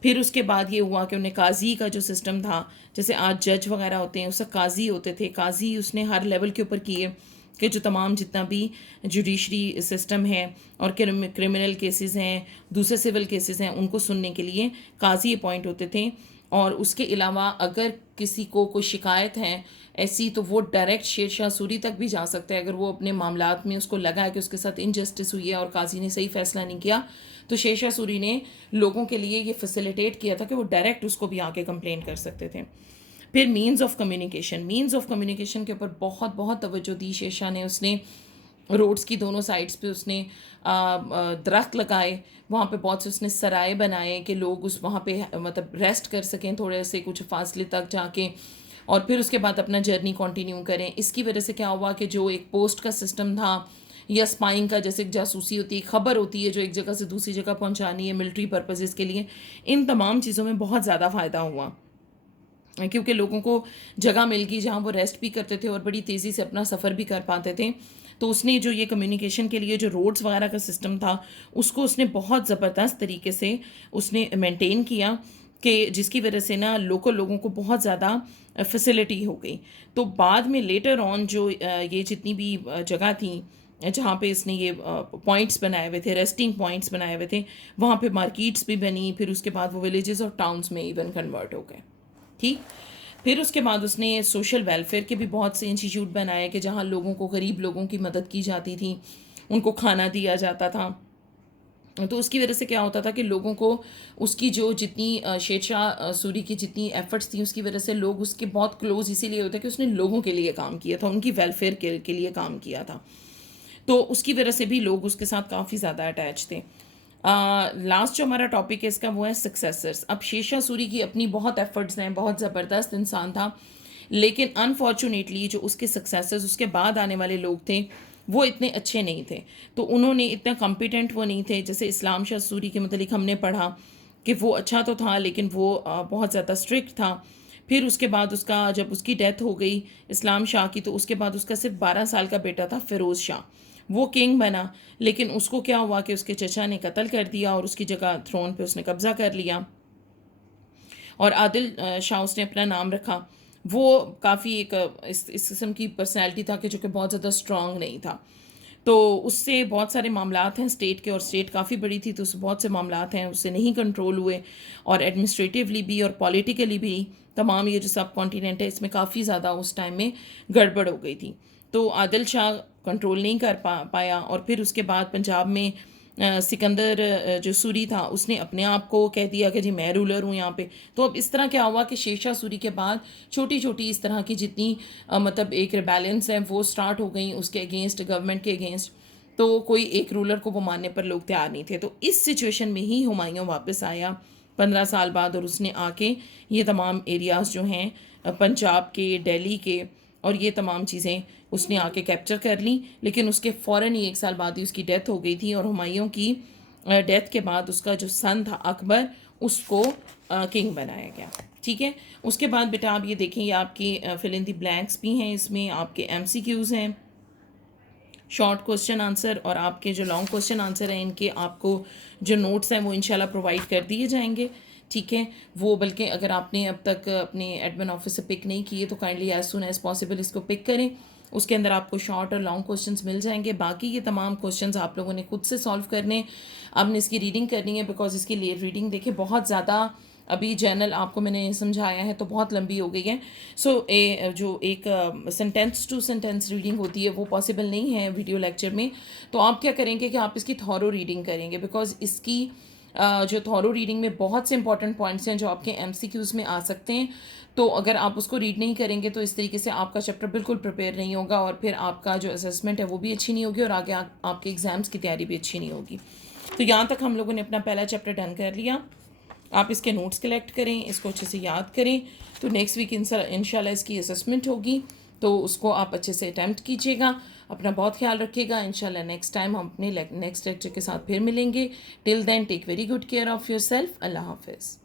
फिर उसके बाद ये हुआ कि उन्हें काजी का जो सिस्टम था, जैसे आज जज वगैरह होते हैं उससे काजी होते थे, काजी उसने हर लेवल के ऊपर किए कि जो तमाम जितना भी जुडिशरी सिस्टम है और क्रिमिनल केसेस हैं, दूसरे सिविल केसेस हैं, उनको सुनने के लिए काजी अपॉइंट होते थे। और उसके अलावा अगर किसी को कोई शिकायत है ऐसी तो वो डायरेक्ट शेरशाह सूरी तक भी जा सकता है, अगर वो अपने मामलात में उसको लगा है कि उसके साथ इनजस्टिस हुई है और काजी ने सही फैसला नहीं किया, तो शेरशाह सूरी ने लोगों के लिए ये फैसिलिटेट किया था कि वो डायरेक्ट उसको भी आके कंप्लेन कर सकते थे। फिर मीन्स ऑफ कम्युनिकेशन के ऊपर बहुत बहुत तवज्जो दी शेरशाह ने। उसने रोड्स की दोनों साइड्स पे उसने दरख्त लगाए, वहाँ पे बहुत से उसने सराय बनाए कि लोग उस वहाँ पे मतलब रेस्ट कर सकें थोड़े से कुछ फासले तक जाके, और फिर उसके बाद अपना जर्नी कंटिन्यू करें। इसकी वजह से क्या हुआ कि जो एक पोस्ट का सिस्टम था या स्पाइंग का, जैसे एक जासूसी होती है, खबर होती है जो एक जगह से दूसरी जगह पहुँचानी है मिलिट्री पर्पजेज़ के लिए, इन तमाम चीज़ों में बहुत ज़्यादा फ़ायदा हुआ, क्योंकि लोगों को जगह मिल गई जहाँ वो रेस्ट भी करते थे और बड़ी तेज़ी से अपना सफ़र भी कर पाते थे। तो उसने जो ये कम्युनिकेशन के लिए जो रोड्स वगैरह का सिस्टम था उसको उसने बहुत ज़बरदस्त तरीके से उसने मेंटेन किया, कि जिसकी वजह से ना लोगों को बहुत ज़्यादा फैसिलिटी हो गई। तो बाद में लेटर ऑन जो ये जितनी भी जगह थी जहाँ पे इसने ये पॉइंट्स बनाए हुए थे, रेस्टिंग पॉइंट्स बनाए हुए थे, वहाँ पे मार्केट्स भी बनी, फिर उसके बाद वो विलेजेस और टाउन्स में इवन कन्वर्ट हो गए। ठीक। फिर उसके बाद उसने सोशल वेलफेयर के भी बहुत से इंस्टीट्यूट बनाए कि जहाँ लोगों को, गरीब लोगों की मदद की जाती थी, उनको खाना दिया जाता था। तो उसकी वजह से क्या होता था कि लोगों को उसकी जो जितनी शेरशाह सूरी की जितनी एफर्ट्स थी उसकी वजह से लोग उसके बहुत क्लोज इसीलिए होते कि उसने लोगों के लिए काम किया था, उनकी वेलफेयर के लिए काम किया था। तो उसकी वजह से भी लोग उसके साथ काफ़ी ज़्यादा अटैच थे। लास्ट जो हमारा टॉपिक है इसका वो है सक्सेसर्स। अब शेरशाह सूरी की अपनी बहुत एफर्ट्स हैं, बहुत ज़बरदस्त इंसान था, लेकिन अनफॉर्चुनेटली जो उसके सक्सेसर्स, उसके बाद आने वाले लोग थे, वो इतने अच्छे नहीं थे। तो उन्होंने इतना कॉम्पिटेंट वो नहीं थे। जैसे इस्लाम शाह सूरी के मतलब हमने पढ़ा कि वो अच्छा तो था लेकिन वो बहुत ज़्यादा स्ट्रिक्ट था। फिर उसके बाद उसका जब उसकी डेथ हो गई इस्लाम शाह की, तो उसके बाद उसका सिर्फ 12 साल का बेटा था फ़िरोज़ शाह, वो किंग बना। लेकिन उसको क्या हुआ कि उसके चचा ने कत्ल कर दिया और उसकी जगह थ्रोन पे उसने कब्ज़ा कर लिया, और आदिल शाह उसने अपना नाम रखा। वो काफ़ी एक इस किस्म की पर्सनैलिटी था कि जो कि बहुत ज़्यादा स्ट्रॉन्ग नहीं था। तो उससे बहुत सारे मामलात हैं स्टेट के, और स्टेट काफ़ी बड़ी थी तो उससे बहुत से मामलात हैं उससे नहीं कंट्रोल हुए, और एडमिनिस्ट्रेटिवली भी और पॉलिटिकली भी तमाम ये जो सब कॉन्टिनेंट है इसमें काफ़ी ज़्यादा उस टाइम में गड़बड़ हो गई थी। तो आदिल शाह कंट्रोल नहीं कर पाया, और फिर उसके बाद पंजाब में सिकंदर जो सूरी था उसने अपने आप को कह दिया कि जी मैं रूलर हूँ यहाँ पे। तो अब इस तरह क्या हुआ कि शेरशाह सूरी के बाद छोटी छोटी इस तरह की जितनी मतलब एक रिबेलियंस है वो स्टार्ट हो गई उसके अगेंस्ट, गवर्नमेंट के अगेंस्ट। तो कोई एक रूलर को वो मानने पर लोग तैयार नहीं थे। तो इस सिचुएशन में ही हुमायूं वापस आया 15 साल बाद, और उसने आके ये तमाम एरियाज़ जो हैं पंजाब के, दिल्ली के, और ये तमाम चीज़ें उसने आके कैप्चर कर ली। लेकिन उसके फ़ौरन ही 1 साल बाद ही उसकी डेथ हो गई थी, और हुमायूं की डेथ के बाद उसका जो सन था अकबर, उसको किंग बनाया गया। ठीक है, उसके बाद बेटा आप ये देखें, ये आपकी फिल इन दी ब्लैंक्स भी हैं, इसमें आपके MCQs हैं, शॉर्ट क्वेश्चन आंसर, और आपके जो लॉन्ग क्वेश्चन आंसर हैं इनके आपको जो नोट्स हैं वो इंशाल्लाह प्रोवाइड कर दिए जाएंगे। ठीक है, वो बल्कि अगर आपने अब तक अपने एडमिन ऑफिस से पिक नहीं किए तो kindly as soon as possible इसको पिक करें। उसके अंदर आपको शॉर्ट और लॉन्ग क्वेश्चंस मिल जाएंगे। बाकी ये तमाम क्वेश्चंस आप लोगों ने खुद से सॉल्व करने, आपने इसकी रीडिंग करनी है, बिकॉज इसकी रीडिंग देखिए बहुत ज़्यादा, अभी जर्नल आपको मैंने समझाया है तो बहुत लंबी हो गई है। सो जो एक सेंटेंस टू सेंटेंस रीडिंग होती है वो पॉसिबल नहीं है वीडियो लेक्चर में। तो आप क्या करेंगे कि आप इसकी थॉरो रीडिंग करेंगे, बिकॉज इसकी जो थॉरो रीडिंग में बहुत से इंपॉर्टेंट पॉइंट्स हैं जो आपके MCQs में आ सकते हैं। तो अगर आप उसको रीड नहीं करेंगे तो इस तरीके से आपका चैप्टर बिल्कुल प्रिपेयर नहीं होगा, और फिर आपका जो असेसमेंट है वो भी अच्छी नहीं होगी, और आगे आपके एग्ज़ाम्स की तैयारी भी अच्छी नहीं होगी। तो यहाँ तक हम लोगों ने अपना पहला चैप्टर डन कर लिया। आप इसके नोट्स कलेक्ट करें, इसको अच्छे से याद करें। तो नेक्स्ट वीक इंशाल्लाह इसकी असेसमेंट होगी, तो उसको आप अच्छे से अटैम्प्ट कीजिएगा। अपना बहुत ख्याल रखिएगा। इंशाल्लाह नेक्स्ट टाइम हम अपने नेक्स्ट लेक्चर के साथ फिर मिलेंगे। Till then take very good care of yourself. अल्लाह हाफिज़।